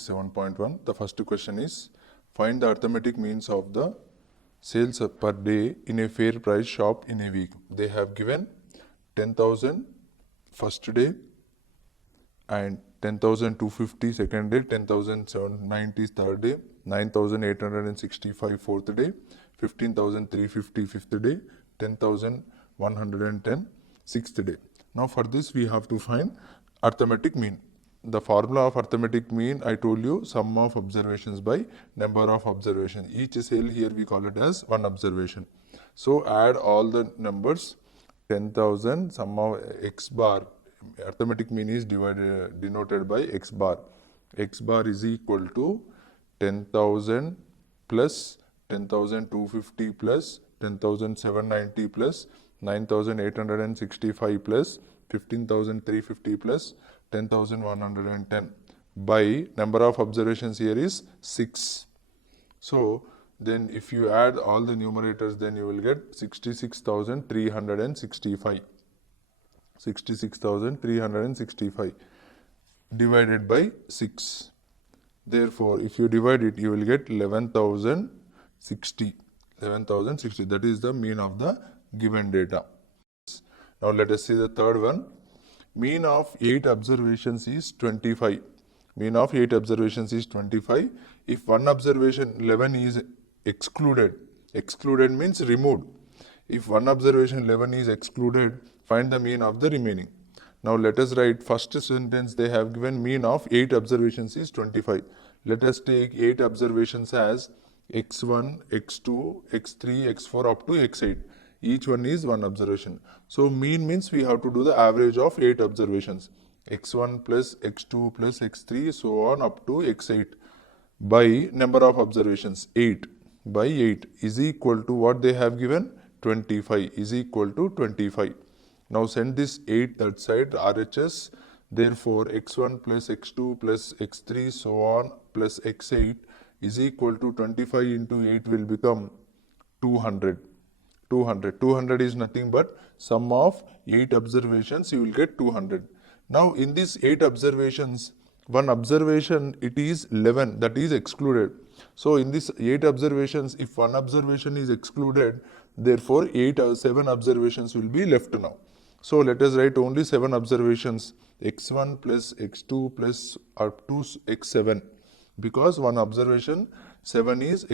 exercise 7.1. The first question is, find the arithmetic means of the sales per day in a fair price shop in a week. They have given 10,000 first day and 10,250 second day, 10,790 third day, 9,865 fourth day, 15,350 fifth day, 10,110 sixth day. Now for this we have to find arithmetic mean. The formula of arithmetic mean, I told you, sum of observations by number of observations. Each sale here we call it as one observation. So add all the numbers. 10,000 sum of x bar, arithmetic mean is denoted by x bar. X bar is equal to 10,000 plus 10,250 plus 10,790 plus 9,865 plus 15,350 plus 10,110 by number of observations here is 6. So then if you add all the numerators, then you will get 66,365. 66,365 divided by 6. Therefore, if you divide it, you will get 11,060. 11,060. That is the mean of the given data. Now let us see the third one. Mean of 8 observations is 25. Mean of 8 observations is 25. If one observation 11 is excluded, excluded means removed. If one observation 11 is excluded, find the mean of the remaining. Now let us write first sentence. They have given mean of 8 observations is 25. Let us take 8 observations as x1, x2, x3, x4 up to x8. Each one is one observation. So mean means we have to do the average of 8 observations. x1 plus x2 plus x3 so on up to x8 by number of observations 8 by 8 is equal to what they have given 25 is equal to 25. Now send this 8 that side RHS. Therefore x1 plus x2 plus x3 so on plus x8 is equal to 25 into 8 will become 200. 200 is nothing but sum of 8 observations, you will get 200. Now in these 8 observations, one observation it is 11 that is excluded. So in this 8 observations, if one observation is excluded, therefore 7 observations will be left now. So let us write only 7 observations, x1 plus x2 plus up to x7, because one observation 11 is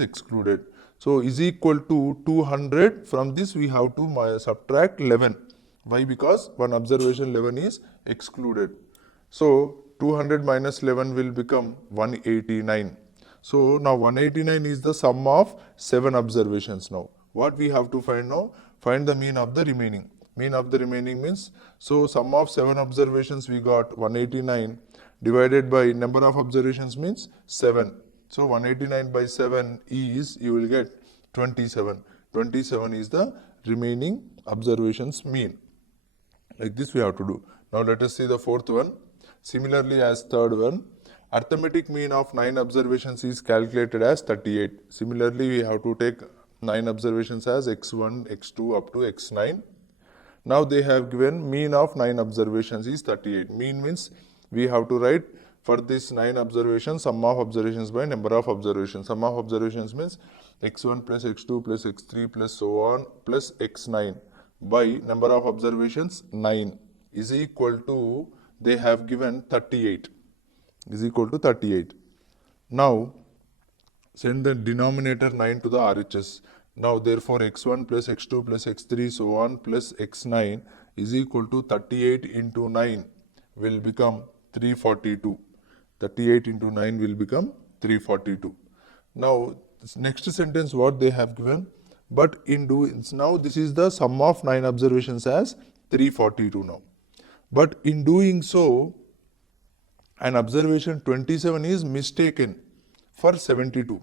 excluded. So is equal to 200. From this we have to subtract 11. Why? Because one observation 11 is excluded. So 200 minus 11 will become 189. So now 189 is the sum of 7 observations now. What we have to find now? Find the mean of the remaining. Mean of the remaining means, so sum of 7 observations we got 189 divided by number of observations means 7. So 189 by 7 is, you will get 27. 27 is the remaining observations mean. Like this we have to do. Now let us see the fourth one. Similarly as third one, arithmetic mean of 9 observations is calculated as 38. Similarly we have to take 9 observations as x1, x2 up to x9. Now they have given mean of 9 observations is 38. Mean means we have to write for this 9 observations, sum of observations by number of observations. Sum of observations means x1 plus x2 plus x3 plus so on plus x9 by number of observations 9 is equal to, they have given 38, is equal to 38. Now send the denominator 9 to the RHS. Now therefore x1 plus x2 plus x3 so on plus x9 is equal to 38 into 9 will become 342. 38 into 9 will become 342. Now this next sentence what they have given, but in doing, now this is the sum of 9 observations as 342 now. But in doing so, an observation 27 is mistaken for 72.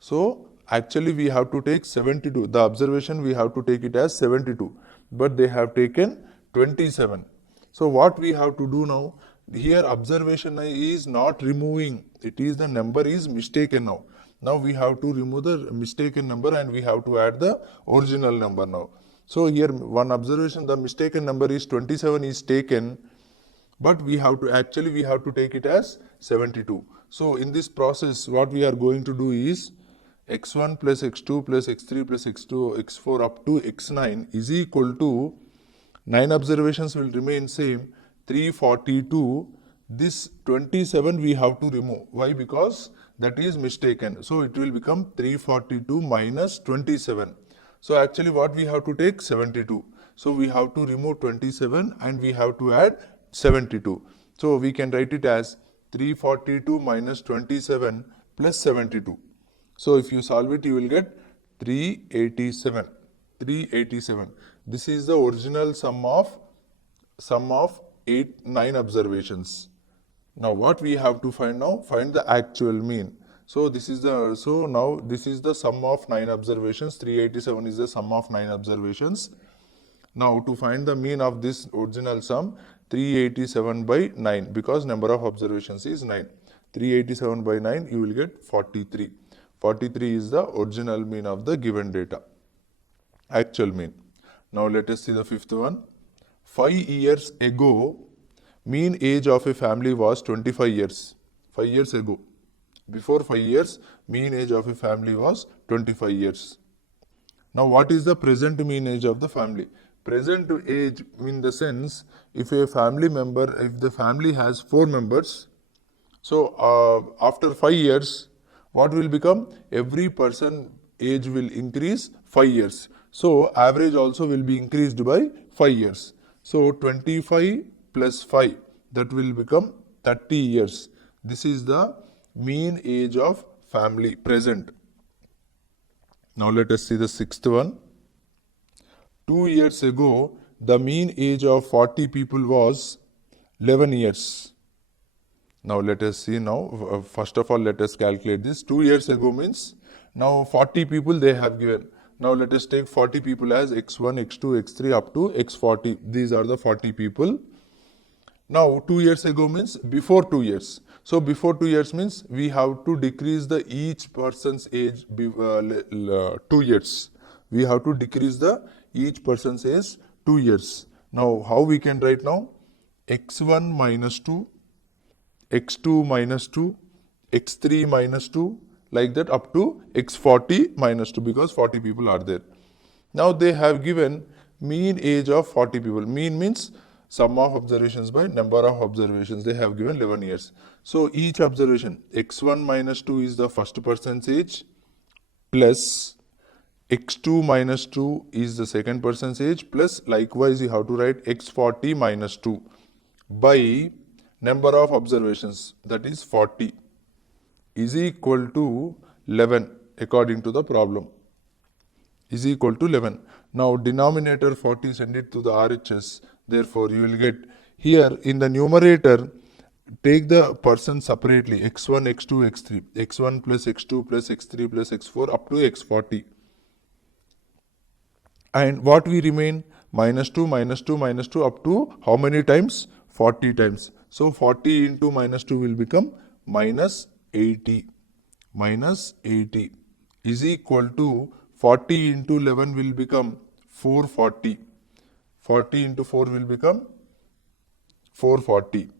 So actually we have to take 72. The observation we have to take it as 72. But they have taken 27. So what we have to do now? Here observation is not removing. It is the number is mistaken now. Now we have to remove the mistaken number and we have to add the original number now. So here one observation, the mistaken number is 27 is taken, but we have to take it as 72. So in this process, what we are going to do is x1 plus x2 plus x3 plus x2, x4 up to x9 is equal to 9 observations will remain same, 342. This 27 we have to remove. Why? Because that is mistaken. So it will become 342 minus 27. So actually what we have to take? 72. So we have to remove 27 and we have to add 72. So we can write it as 342 minus 27 plus 72. So if you solve it, you will get 387. 387. This is the original sum of 9 observations. Now what we have to find now? Find the actual mean. So this is the sum of 9 observations. 387 is the sum of 9 observations. Now to find the mean of this original sum, 387 by 9, because number of observations is 9. 387 by 9, you will get 43. 43 is the original mean of the given data. Actual mean. Now let us see the fifth one. 5 years ago, mean age of a family was 25 years. 5 years ago. Before 5 years, mean age of a family was 25 years. Now what is the present mean age of the family? Present age in the sense, if the family has 4 members, so after 5 years, what will become? Every person age will increase 5 years. So average also will be increased by 5 years. So 25 plus 5, that will become 30 years. This is the mean age of family present. Now let us see the sixth one. 2 years ago, the mean age of 40 people was 11 years. Now let us see now, first of all let us calculate this. 2 years ago means, now 40 people they have given. Now let us take 40 people as x1, x2, x3 up to x40. These are the 40 people. Now 2 years ago means before 2 years. So before 2 years means we have to decrease the each person's age 2 years. We have to decrease the each person's age 2 years. Now how we can write now? x1 minus 2, x2 minus 2, x3 minus 2, like that up to x40 minus 2, because 40 people are there. Now they have given mean age of 40 people. Mean means sum of observations by number of observations. They have given 11 years. So each observation, x1 minus 2 is the first person's age, plus x2 minus 2 is the second person's age, plus likewise you have to write x40 minus 2 by number of observations, that is 40, is equal to 11 according to the problem, is equal to 11. Now denominator 40, send it to the RHS. Therefore you will get here in the numerator, take the person separately, x1, x2, x3, x1 plus x2 plus x3 plus x4 up to x40. And what we remain? Minus 2, minus 2, minus 2 up to how many times? 40 times. So 40 into minus 2 will become minus 80. Minus 80 is equal to 40 into 11 will become 440. 40 into 4 will become 440.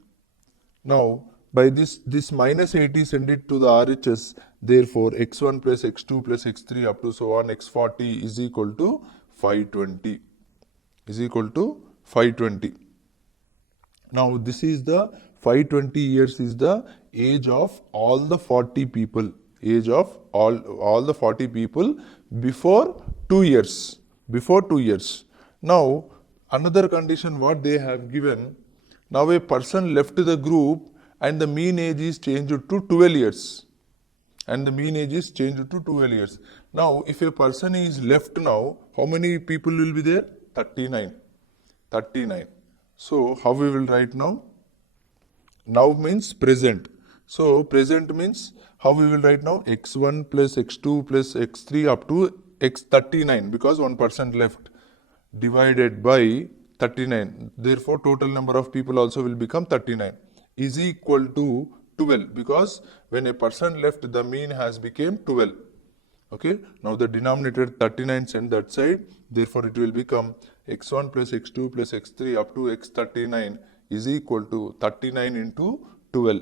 Now by this minus 80, send it to the RHS. Therefore x1 plus x2 plus x3 up to so on x40 is equal to 520. Is equal to 520. Now this is the 520 years is the age of all the 40 people. Age of all the 40 people before 2 years. Before 2 years. Now another condition what they have given. Now a person left the group and the mean age is changed to 12 years. And the mean age is changed to 12 years. Now if a person is left now, how many people will be there? 39. 39. So how we will write now? Now means present. So present means how we will write now? x1 plus x2 plus x3 up to x39, because 1% left, divided by 39. Therefore total number of people also will become 39, is equal to 12, because when a person left the mean has become 12. Okay. Now the denominator 39 send that side. Therefore it will become x1 plus x2 plus x3 up to x39 is equal to 39 into 12.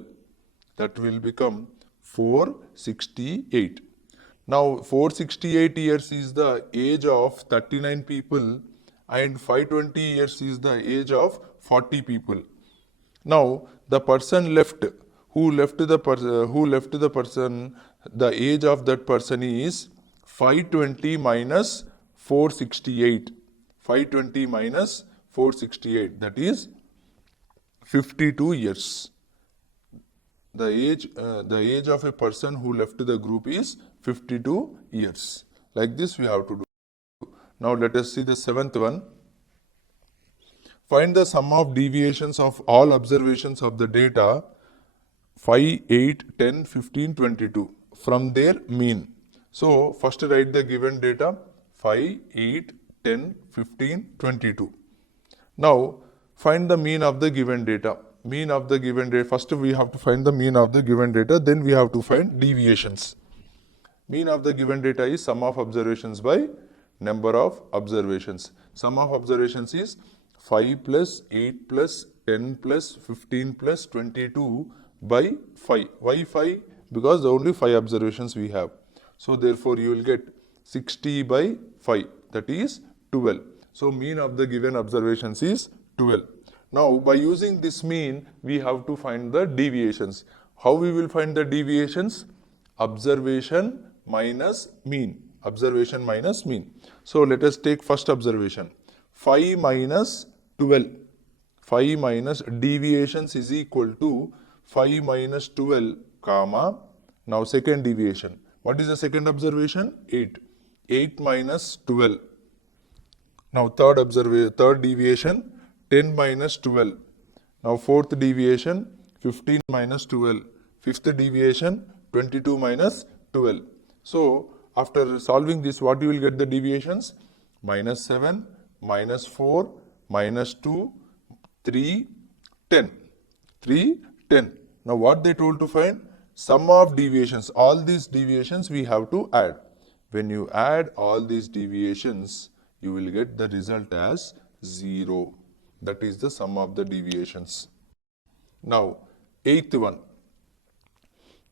That will become 468. Now 468 years is the age of 39 people and 520 years is the age of 40 people. Now the person left, who left the person, the age of that person is 520 minus 468. 520 minus 468, that is 52 years. The age of a person who left the group is 52 years. Like this we have to do. Now let us see the seventh one. Find the sum of deviations of all observations of the data 5, 8, 10, 15, 22 from their mean. So first write the given data 5, 8, 10, 15, 22. Now find the mean of the given data. Mean of the given data. First we have to find the mean of the given data, then we have to find deviations. Mean of the given data is sum of observations by number of observations. Sum of observations is 5 plus 8 plus 10 plus 15 plus 22 by 5. Why 5? Because only 5 observations we have. So therefore you will get 60 by 5, that is 12. So mean of the given observations is 12. Now by using this mean we have to find the deviations. How we will find the deviations? Observation minus mean. Observation minus mean. So let us take first observation. 5 minus 12. 5 minus deviations is equal to 5 minus 12 comma. Now second deviation. What is the second observation? 8. 8 minus 12. Now third deviation 10 minus 12. Now fourth deviation 15 minus 12. Fifth deviation 22 minus 12. So after solving this, what you will get the deviations? Minus 7, minus 4, minus 2, 3, 10. 3, 10. Now what they told to find? Sum of deviations. All these deviations we have to add. When you add all these deviations, you will get the result as 0. That is the sum of the deviations. Now, eighth one.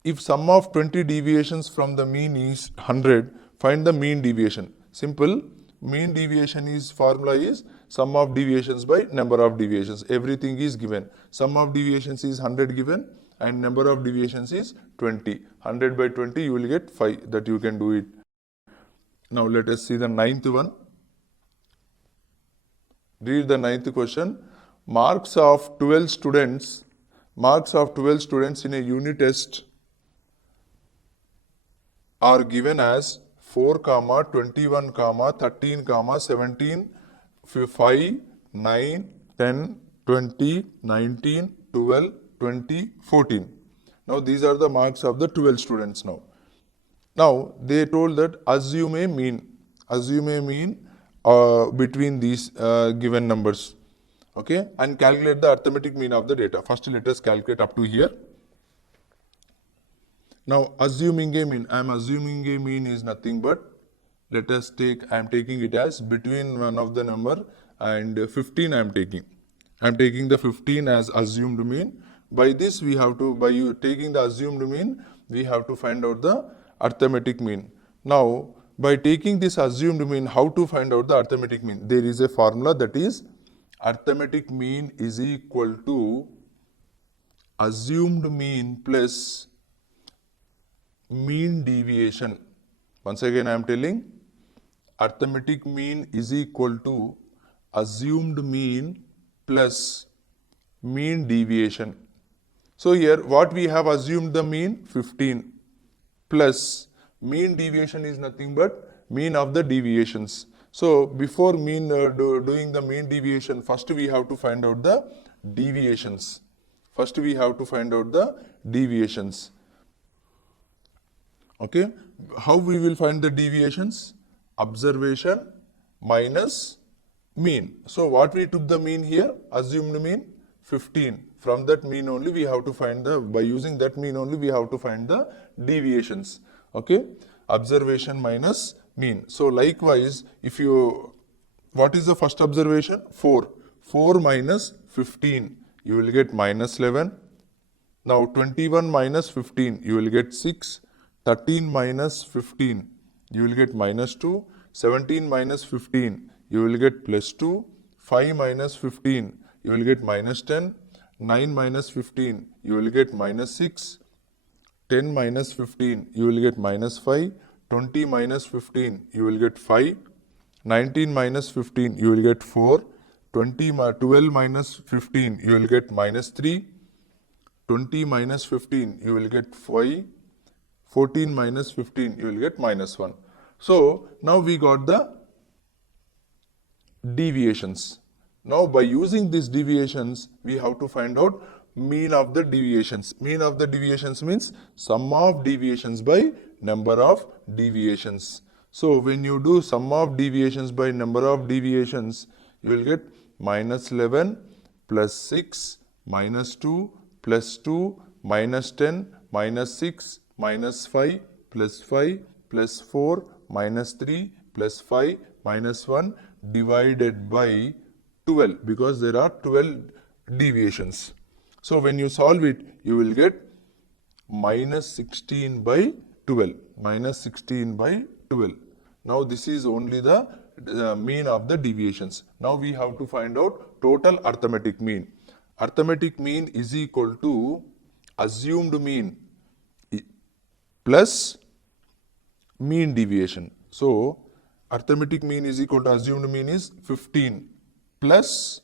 If sum of 20 deviations from the mean is 100, find the mean deviation. Simple. Mean deviation is formula is sum of deviations by number of deviations. Everything is given. Sum of deviations is 100 given and number of deviations is 20. 100 by 20 you will get 5, that you can do it. Now let us see the ninth one. Read the ninth question. Marks of 12 students in a unit test are given as 4, 21, 13, 17, 5, 9, 10, 20, 19, 12, 20, 14. Now these are the marks of the 12 students now. Now they told that assume a mean between these given numbers, okay, and calculate the arithmetic mean of the data. First let us calculate up to here. Now assuming a mean, I am assuming a mean is nothing but, let us take, I am taking it as between one of the number and 15 I am taking. I am taking the 15 as assumed mean. By this we have to, by you taking the assumed mean, we have to find out the arithmetic mean. Now by taking this assumed mean, how to find out the arithmetic mean? There is a formula, that is arithmetic mean is equal to assumed mean plus mean deviation. Once again I am telling, arithmetic mean is equal to assumed mean plus mean deviation. So here what we have assumed the mean 15 plus mean deviation is nothing but mean of the deviations. So before doing the mean deviation, first we have to find out the deviations. Okay, how we will find the deviations? Observation minus mean. So what we took the mean here? Assumed mean 15. From that mean only we have to find the, by using that mean only we have to find the deviations. Okay, observation minus mean. So likewise, if you, what is the first observation? 4. 4 minus 15, you will get minus 11. Now 21 minus 15, you will get 6. 13 minus 15, you will get minus 2. 17 minus 15, you will get plus 2. 5 minus 15, you will get minus 10. 9 minus 15, you will get minus 6. 10 minus 15, you will get minus 5. 20 minus 15, you will get 5. 19 minus 15, you will get 4. 12 minus 15, you will get minus 3. 20 minus 15, you will get 5. 14 minus 15, you will get minus 1. So, now we got the deviations. Now, by using these deviations, we have to find out mean of the deviations. Mean of the deviations means sum of deviations by number of deviations. So, when you do sum of deviations by number of deviations, you will get minus 11 plus 6 minus 2 plus 2 minus 10 minus 6 minus 5 plus 5 plus 4 minus 3 plus 5 minus 1 divided by 12, because there are 12 deviations. So, when you solve it, you will get minus 16 by 12. Minus 16 by 12. Now, this is only the mean of the deviations. Now, we have to find out total arithmetic mean. Arithmetic mean is equal to assumed mean plus mean deviation. So, arithmetic mean is equal to assumed mean is 15 plus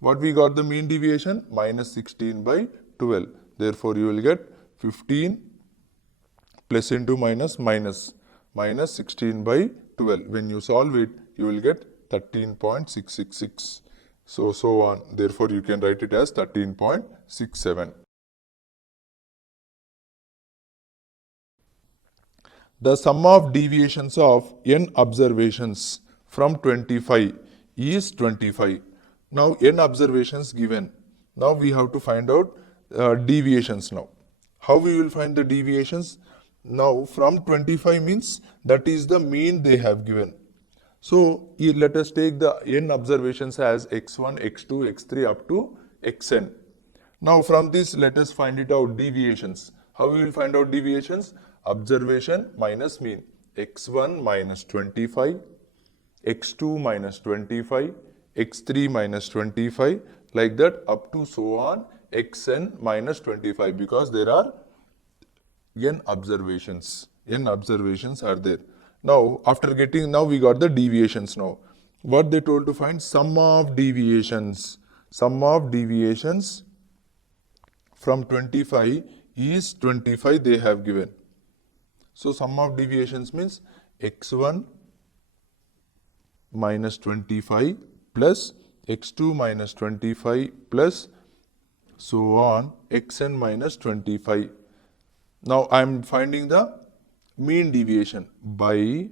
what we got the mean deviation, minus 16 by 12. Therefore, you will get 15 plus into minus minus 16 by 12. When you solve it, you will get 13.666. So on. Therefore, you can write it as 13.67. The sum of deviations of n observations from 25 is 25. Now, n observations given. Now, we have to find out deviations now. How we will find the deviations? Now, from 25 means that is the mean they have given. So, let us take the n observations as x1, x2, x3 up to xn. Now, from this let us find it out deviations. How we will find out deviations? Observation minus mean. x1 minus 25, x2 minus 25, x3 minus 25, like that up to so on xn minus 25, because there are n observations. N observations are there. Now, after getting, now we got the deviations now. What they told to find? Sum of deviations. Sum of deviations from 25 is 25 they have given. So, sum of deviations means x1 minus 25 plus x2 minus 25 plus so on xn minus 25. Now, I am finding the mean deviation by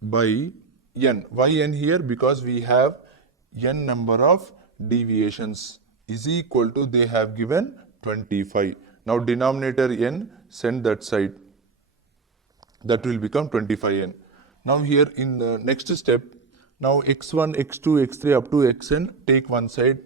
n. Why n here? Because we have n number of deviations is equal to, they have given 25. Now, denominator n, send that side. That will become 25n. Now, here in the next step, now x1, x2, x3 up to xn, take one side,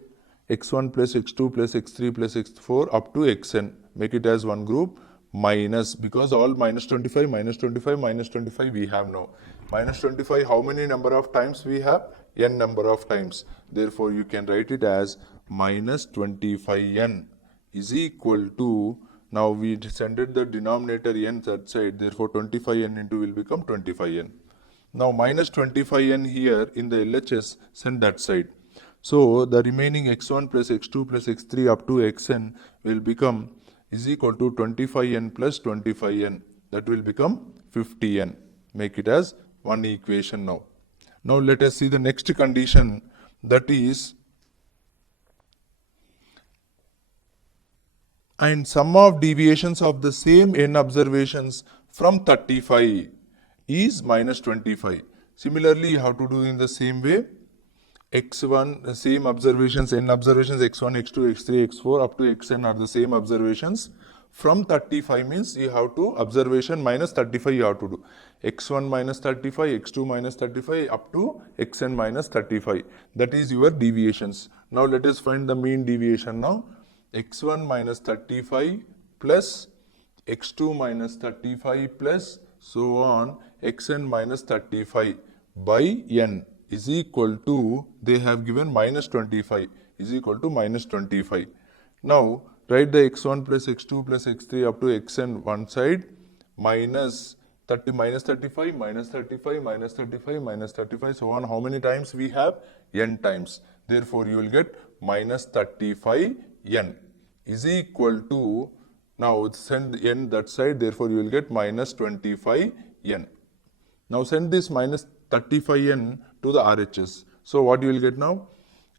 x1 plus x2 plus x3 plus x4 up to xn. Make it as one group. Minus, because all minus 25, minus 25, minus 25 we have now. Minus 25, how many number of times we have? N number of times. Therefore, you can write it as minus 25n is equal to, now we sended the denominator n that side, therefore 25n into will become 25n. Now, minus 25n here in the LHS, send that side. So, the remaining x1 plus x2 plus x3 up to xn will become is equal to 25n plus 25n. That will become 50n. Make it as one equation now. Now, let us see the next condition, that is, and sum of deviations of the same n observations from 35 is minus 25. Similarly, you have to do in the same way. x1, the same observations, n observations, x1, x2, x3, x4 up to xn are the same observations. From 35 means you have to, observation minus 35 you have to do. x1 minus 35, x2 minus 35 up to xn minus 35. That is your deviations. Now, let us find the mean deviation now. x1 minus 35 plus x2 minus 35 plus so on xn minus 35 by n is equal to, they have given minus 25 is equal to minus 25. Now write the x1 plus x2 plus x3 up to xn one side minus 30 minus 35 minus 35 minus 35 minus 35 so on. How many times we have? N times. Therefore you will get minus 35 n is equal to, now send n that side, therefore you will get minus 25 n. Now send this minus 35 n to the RHS. So what you will get now?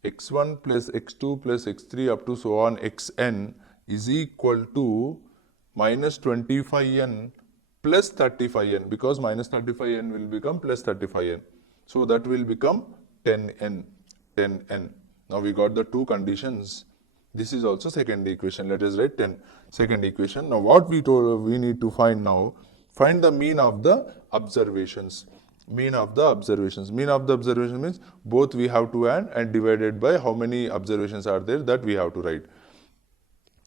x1 plus x2 plus x3 up to so on xn is equal to minus 25n plus 35n, because minus 35n will become plus 35n. So that will become 10n. Now we got the two conditions. This is also second equation. Let us write second equation. Now what we need to find now, find the mean of the observations. Mean of the observations. Mean of the observation means both we have to add and divided by how many observations are there, that we have to write.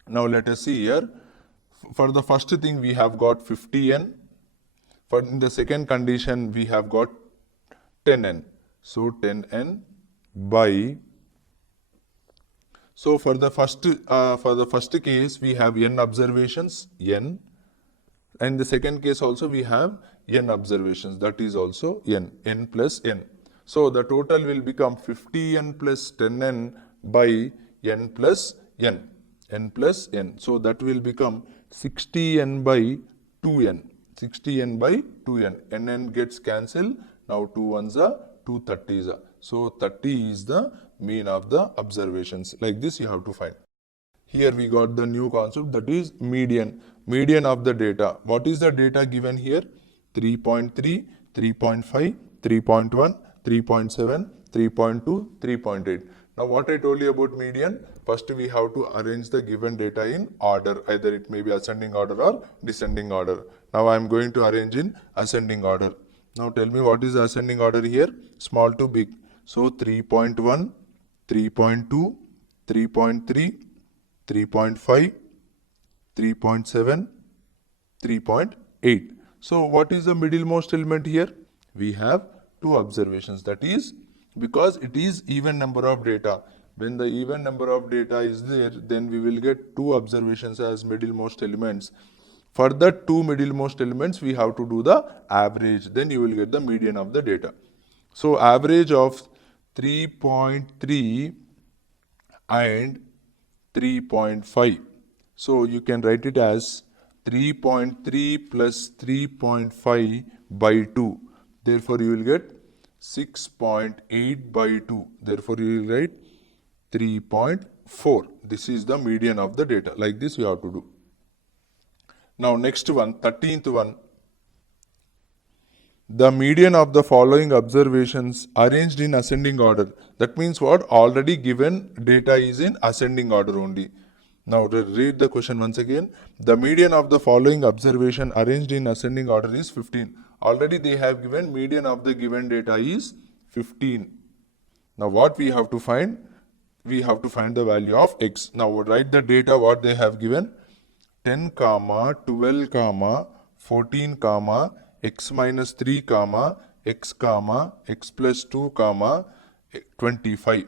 Now let us see here. For the first thing we have got 50n. For in the second condition we have got 10n. So 10n by, so for the first case we have n observations, n, and the second case also we have n observations, that is also n plus n. So the total will become 50n plus 10n by n plus n. So that will become 60n by 2n. 60n by 2n. N gets cancelled. Now 2 ones are 2 30s are. So 30 is the mean of the observations. Like this you have to find. Here we got the new concept, that is median. Median of the data. What is the data given here? 3.3, 3.5, 3.1, 3.7, 3.2, 3.8. Now what I told you about median, first we have to arrange the given data in order. Either it may be ascending order or descending order. Now I am going to arrange in ascending order. Now tell me what is the ascending order here? Small to big. So 3.1, 3.2, 3.3, 3.5, 3.7, 3.8. So what is the middlemost element here? We have two observations. That is because it is even number of data. When the even number of data is there, then we will get two observations as middlemost elements. For the two middlemost elements, we have to do the average. Then you will get the median of the data. So average of 3.3 and 3.5. So you can write it as 3.3 plus 3.5 by 2. Therefore you will get 6.8 by 2. Therefore you will write 3.4. This is the median of the data. Like this you have to do. Now next one, 13th one. The median of the following observations arranged in ascending order. That means what? Already given data is in ascending order only. Now read the question once again. The median of the following observation arranged in ascending order is 15. Already they have given median of the given data is 15. Now what we have to find? We have to find the value of x. Now write the data what they have given. 10, 12, 14, x minus 3, x, x plus 2, 25.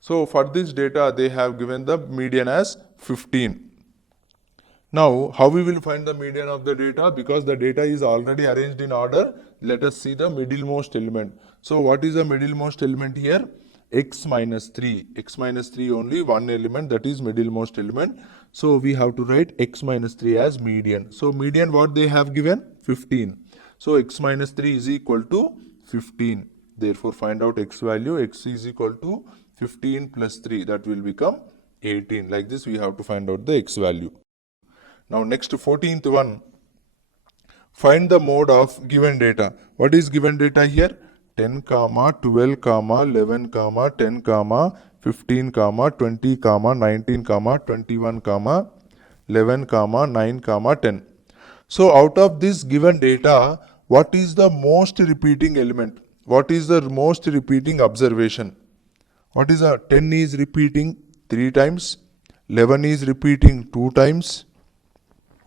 So for this data they have given the median as 15. Now how we will find the median of the data? Because the data is already arranged in order, let us see the middlemost element. So what is the middlemost element here? X minus 3. X minus 3 only one element, that is middlemost element. So we have to write x minus 3 as median. So median what they have given? 15. So x minus 3 is equal to 15. Therefore find out x value. X is equal to 15 plus 3. That will become 18. Like this we have to find out the x value. Now next 14th one. Find the mode of given data. What is given data here? 10, 12, 11, 10, 15, 20, 19, 21, 11, 9, 10. So out of this given data, what is the most repeating element? What is the most repeating observation? What is 10 is repeating 3 times, 11 is repeating 2 times.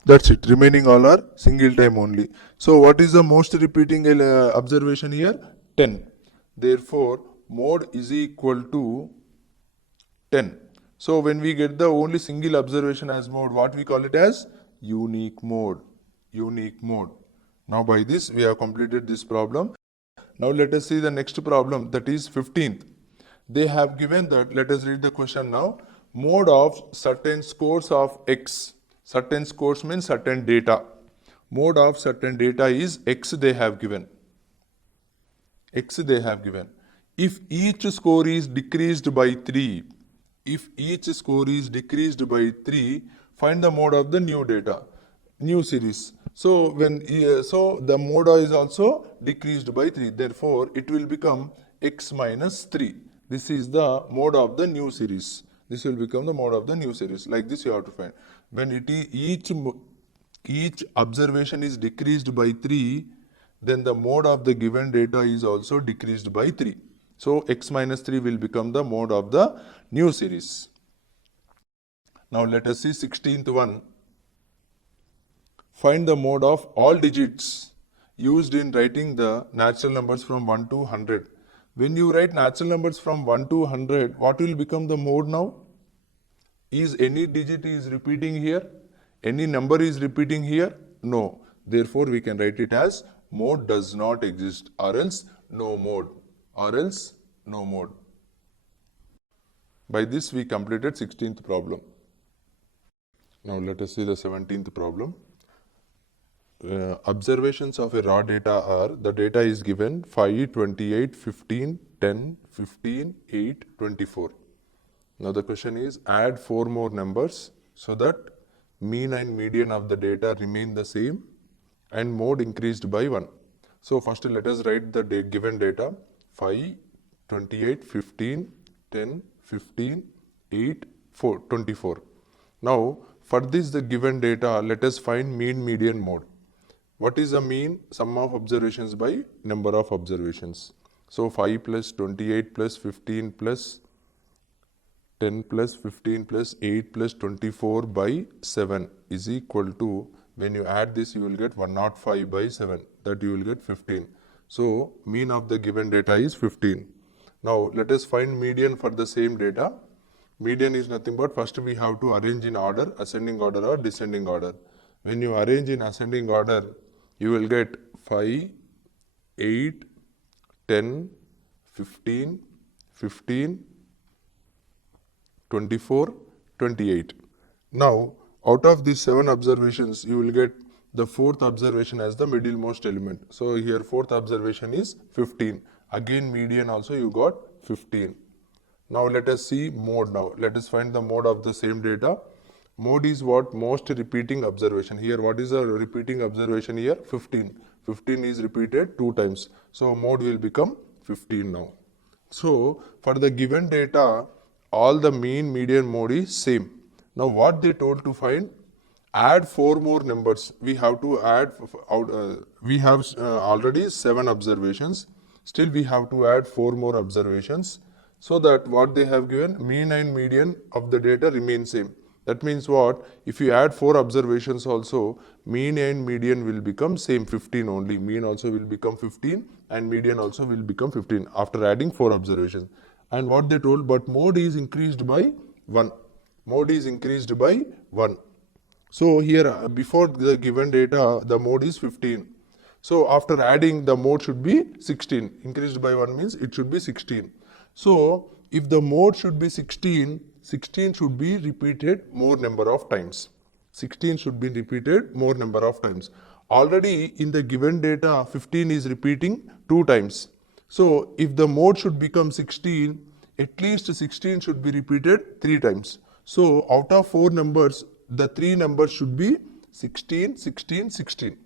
That's it. Remaining all are single time only. So what is the most repeating observation here? 10. Therefore, mode is equal to 10. So when we get the only single observation as mode, what we call it as? Unique mode. Unique mode. Now by this we have completed this problem. Now let us see the next problem, that is 15th. They have given that, let us read the question now. Mode of certain scores of X. Certain scores means certain data. Mode of certain data is X they have given. X they have given. If each score is decreased by 3, if each score is decreased by 3, find the mode of the new data, new series. So when so the mode is also decreased by 3. Therefore, it will become x minus 3. This is the mode of the new series. This will become the mode of the new series. Like this you have to find. When it is each observation is decreased by 3, then the mode of the given data is also decreased by 3. So x minus 3 will become the mode of the new series. Now let us see 16th one. Find the mode of all digits used in writing the natural numbers from 1 to 100. When you write natural numbers from 1 to 100, what will become the mode now? Is any digit is repeating here? Any number is repeating here? No. Therefore, we can write it as mode does not exist, or else no mode, or else no mode. By this we completed 16th problem. Now let us see the 17th problem. Observations of a raw data are, the data is given 5, 28, 15, 10, 15, 8, 24. Now the question is, add 4 more numbers so that mean and median of the data remain the same and mode increased by 1. So first let us write the given data: 5, 28, 15, 10, 15, 8, 4, 24. Now for this the given data, let us find mean, median, mode. What is the mean? Sum of observations by number of observations. So 5 plus 28 plus 15 plus 10 plus 15 plus 8 plus 24 by 7 is equal to, when you add this you will get 105 by 7, that you will get 15. So mean of the given data is 15. Now let us find median for the same data. Median is nothing but, first we have to arrange in order, ascending order or descending order. When you arrange in ascending order, you will get 5, 8, 10, 15, 15, 24, 28. Now, out of these 7 observations, you will get the 4th observation as the middlemost element. So, here 4th observation is 15. Again, median also you got 15. Now, let us see mode now. Let us find the mode of the same data. Mode is what? Most repeating observation. Here, what is the repeating observation here? 15. 15 is repeated 2 times. So, mode will become 15 now. So, for the given data, all the mean, median, mode is same. Now, what they told to find? Add 4 more numbers. We have to add, we have already 7 observations. Still, we have to add 4 more observations. So that what they have given, mean and median of the data remain same. That means what? If you add 4 observations also, mean and median will become same, 15 only. Mean also will become 15 and median also will become 15 after adding 4 observations. And what they told, but mode is increased by 1. Mode is increased by 1. So here before the given data, the mode is 15. So after adding, the mode should be 16. Increased by 1 means it should be 16. So if the mode should be 16, 16 should be repeated more number of times. 16 should be repeated more number of times. Already in the given data, 15 is repeating 2 times. So if the mode should become 16, at least 16 should be repeated 3 times. So out of 4 numbers, the 3 numbers should be 16, 16, 16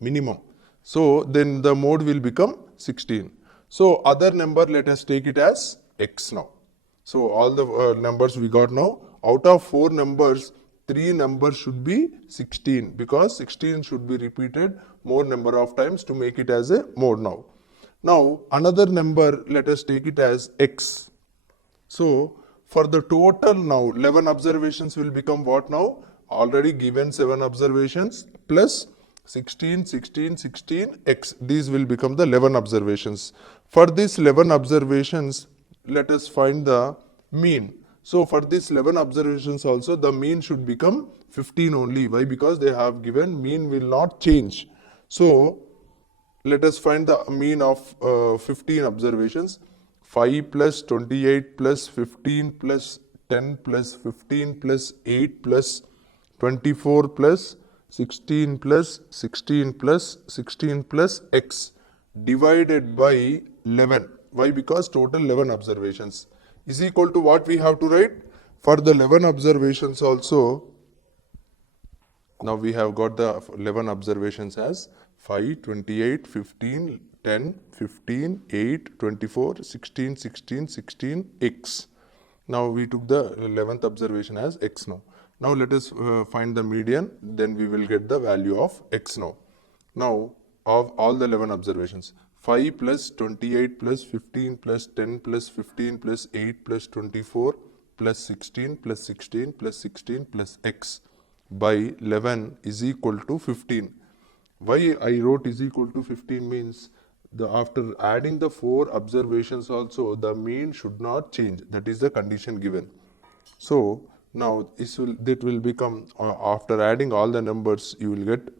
minimum. So then the mode will become 16. So other number, let us take it as x now. So all the numbers we got now, out of 4 numbers, 3 numbers should be 16 because 16 should be repeated more number of times to make it as a mode now. Now another number, let us take it as x. So For the total now, 11 observations will become what now? Already given 7 observations plus 16, 16, 16, x. These will become the 11 observations. For these 11 observations, let us find the mean. So for these 11 observations also, the mean should become 15 only. Why? Because they have given mean will not change. So let us find the mean of 15 observations. 5 plus 28 plus 15 plus 10 plus 15 plus 8 plus 24 plus 16 plus 16 plus 16 plus x divided by 11. Why? Because total 11 observations is equal to what we have to write? For the 11 observations also, now we have got the 11 observations as 5, 28, 15, 10, 15, 8, 24, 16, 16, 16, x. Now we took the 11th observation as x now. Now let us find the median, then we will get the value of x now. Now of all the 11 observations, 5 plus 28 plus 15 plus 10 plus 15 plus 8 plus 24 plus 16 plus 16 plus 16 plus x by 11 is equal to 15. Why I wrote is equal to 15 means after adding the 4 observations also, the mean should not change. That is the condition given. So now that will become, after adding all the numbers, you will get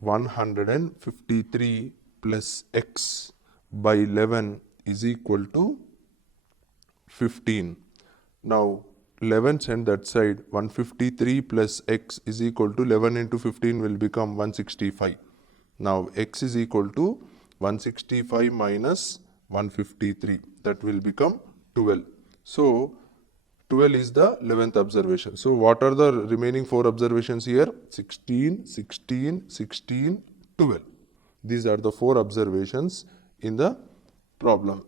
153 plus x by 11 is equal to 15. Now 11 send that side, 153 plus x is equal to 11 into 15 will become 165. Now x is equal to 165 minus 153, that will become 12. So 12 is the 11th observation. So what are the remaining 4 observations here? 16, 16, 16, 12. These are the 4 observations in the problem.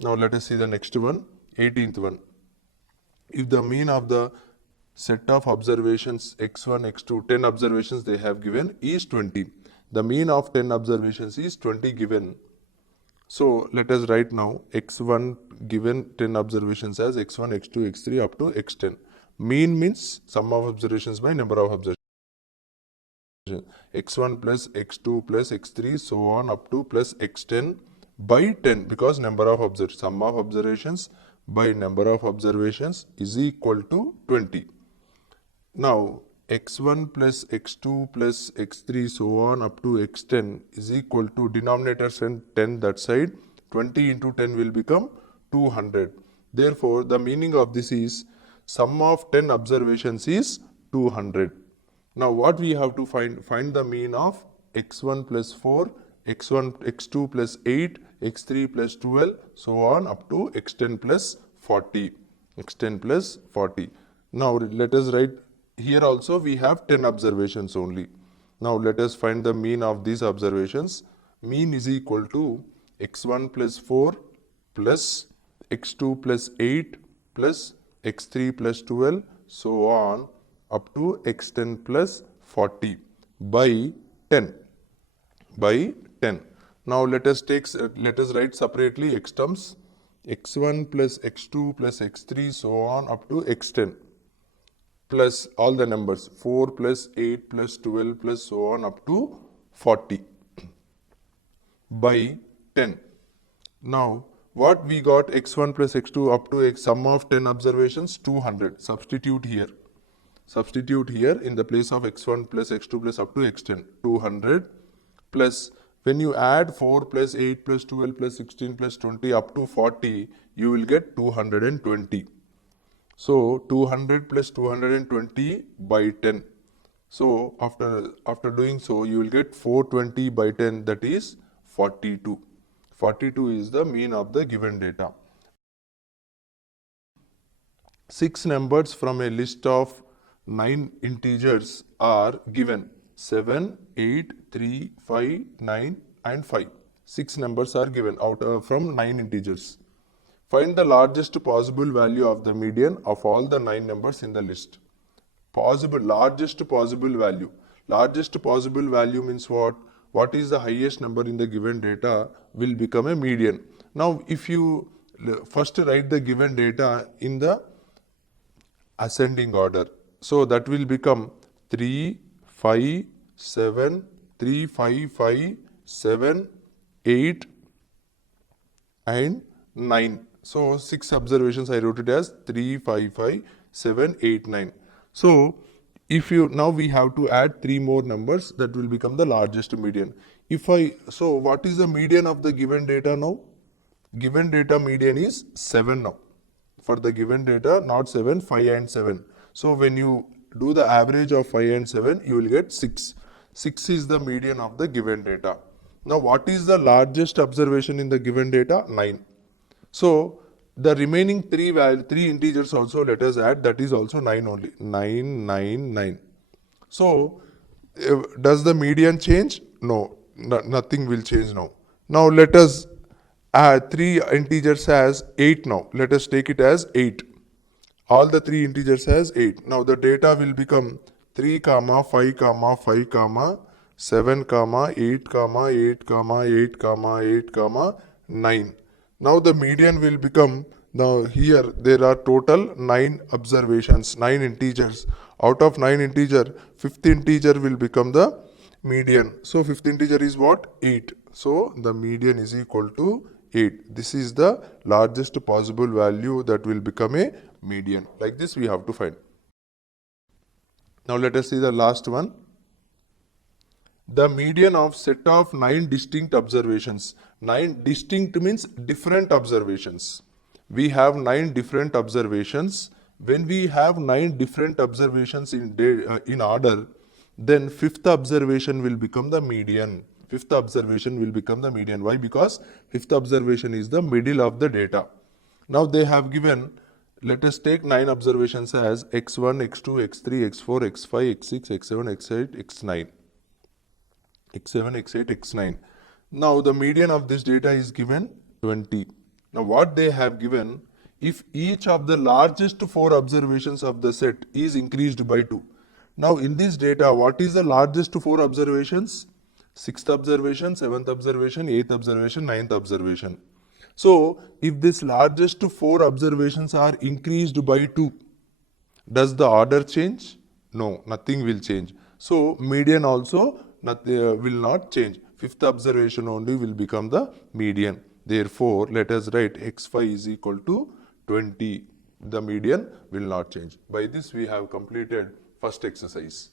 Now let us see the next one, 18th one. If the mean of the set of observations x1, x2, 10 observations they have given is 20. The mean of 10 observations is 20 given. So let us write now x1 given 10 observations as x1, x2, x3 up to x10. Mean means sum of observations by number of observations. x1 plus x2 plus x3 so on up to plus x10 by 10, because number of observations, sum of observations by number of observations is equal to 20. Now x1 plus x2 plus x3 so on up to x10 is equal to, denominator send 10 that side, 20 into 10 will become 200. Therefore the meaning of this is sum of 10 observations is 200. Now what we have to find the mean of x1 plus 4, x2 plus 8, x3 plus 12 so on up to x10 plus 40. x10 plus 40. Now let us write, here also we have 10 observations only. Now let us find the mean of these observations. Mean is equal to x1 plus 4 plus x2 plus 8 plus x3 plus 12 so on up to x10 plus 40 by 10. By 10. Now let us write separately x terms, x1 plus x2 plus x3 so on up to x10 plus all the numbers 4 plus 8 plus 12 plus so on up to 40 by 10. Now what we got, x1 plus x2 up to x, sum of 10 observations 200. Substitute here. Substitute here in the place of x1 plus x2 plus up to x10, 200 plus, when you add 4 plus 8 plus 12 plus 16 plus 20 up to 40, you will get 220. So 200 plus 220 by 10. So after doing so, you will get 420 by 10, that is 42. 42 is the mean of the given data. 6 numbers from a list of 9 integers are given. 7, 8, 3, 5, 9 and 5. 6 numbers are given from 9 integers. Find the largest possible value of the median of all the 9 numbers in the list. Largest possible value. Largest possible value means what? What is the highest number in the given data will become a median. Now if you first write the given data in the ascending order. So that will become 3, 5, 7, 3, 5, 5, 7, 8 and 9. So 6 observations I wrote it as 3, 5, 5, 7, 8, 9. So if you now we have to add 3 more numbers, that will become the largest median. So what is the median of the given data now? Given data median is 7 now. For the given data, not 7, 5 and 7. So when you do the average of 5 and 7, you will get 6. 6 is the median of the given data. Now what is the largest observation in the given data? 9. So the remaining 3 integers also let us add, that is also 9 only. 9, 9, 9. So does the median change? No, nothing will change now. Now let us add 3 integers as 8 now. Let us take it as 8. All the 3 integers as 8. Now the data will become 3, 5, 5, 7, 8, 8, 8, 8, 9. Now the median will become, now here there are total 9 observations, 9 integers. Out of 9 integer, 5th integer will become the median. So 5th integer is what? 8. So the median is equal to 8. This is the largest possible value that will become a median. Like this we have to find. Now let us see the last one. The median of set of 9 distinct observations. 9 distinct means different observations. We have 9 different observations. When we have 9 different observations in order, then 5th observation will become the median. 5th observation will become the median. Why? Because 5th observation is the middle of the data. Now they have given, let us take 9 observations as x1, x2, x3, x4, x5, x6, x7, x8, x9. x7, x8, x9. Now the median of this data is given 20. Now what they have given, if each of the largest 4 observations of the set is increased by 2. Now in this data, what is the largest 4 observations? 6th observation, 7th observation, 8th observation, 9th observation. So if this largest 4 observations are increased by 2, does the order change? No, nothing will change. So median also will not change. 5th observation only will become the median. Therefore, let us write x5 is equal to 20. The median will not change. By this we have completed first exercise.